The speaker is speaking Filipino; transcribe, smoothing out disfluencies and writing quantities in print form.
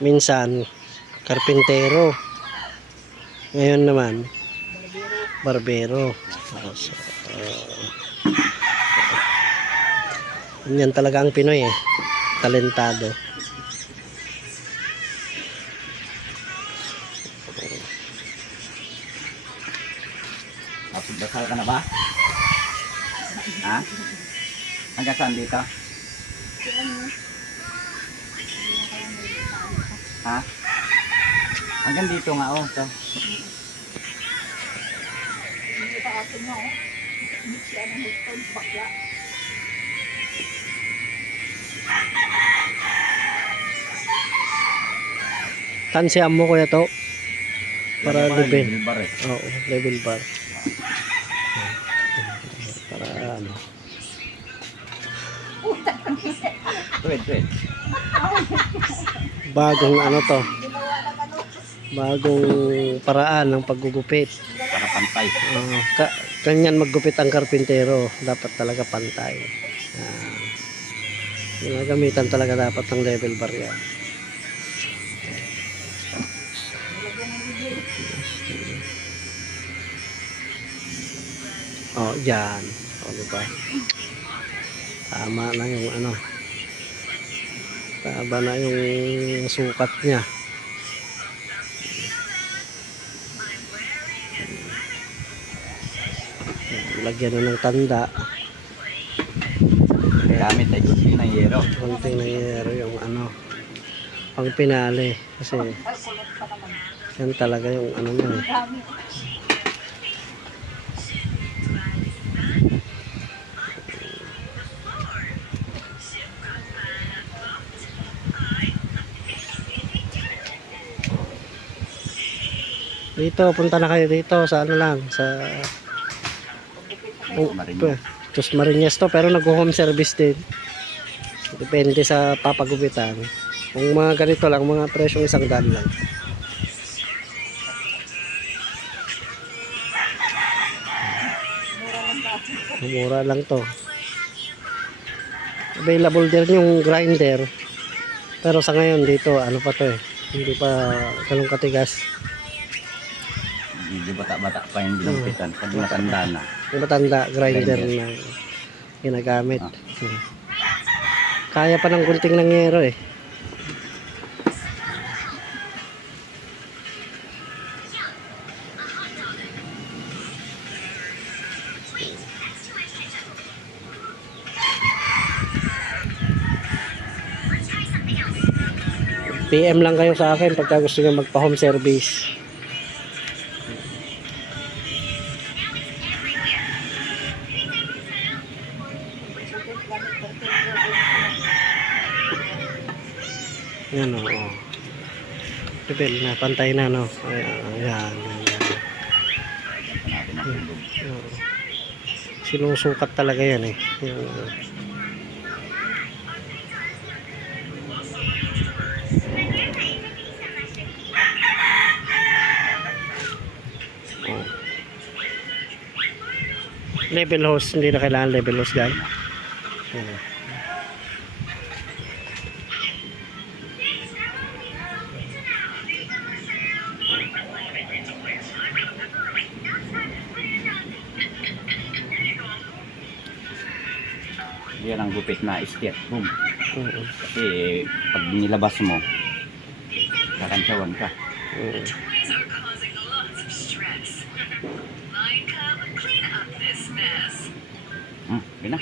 minsan karpintero, ngayon naman barbero. So, yan talaga ang Pinoy eh, talentado. Dasal ka na ba? Ha? Hanggang saan dito? Ha? Hanggang dito nga oh. So. Tansiyan mo kuya to para level. Level bar eh. Oo, level bar. Para ano. Wait. Bagong ano to. Bagong paraan ng paggugupit. Para pantay. Kanyan maggupit ang karpintero, dapat talaga pantay. Ginagamitan talaga dapat ng level bar yan. Oh, yan. O, diba? Tama na yung ano. Tama na yung sukat niya. Lagyan na ng tanda. Gamit ay kunting ng yero. Konting nangyayari yung ano, pang pinali. Kasi yan talaga yung ano mo eh. Dito, punta na kayo dito sa ano lang, sa Tos Marinas to, pero nag-home service din. Depende sa papagupitan. Kung mga ganito lang, mga presyong 100 lang. Mura lang to. Available din yung grinder. Pero sa ngayon dito, ano pa to eh. Hindi pa ganun katigas. Hindi bata-bata pa yung ginampitan. Pag matanda na. Yung matanda, grinder na ginagamit. Kaya pa ng gunting langyero eh. PM lang kayo sa akin pagka gusto nyo magpa home service. Yan o. Level na, pantay na no. Ayan. Sinusukat talaga yan eh. Level hose, hindi na kailangan level hose dyan. Yan ang gupit na step boom. Kasi pag nilabas mo, kakantsawan ka. Yun na.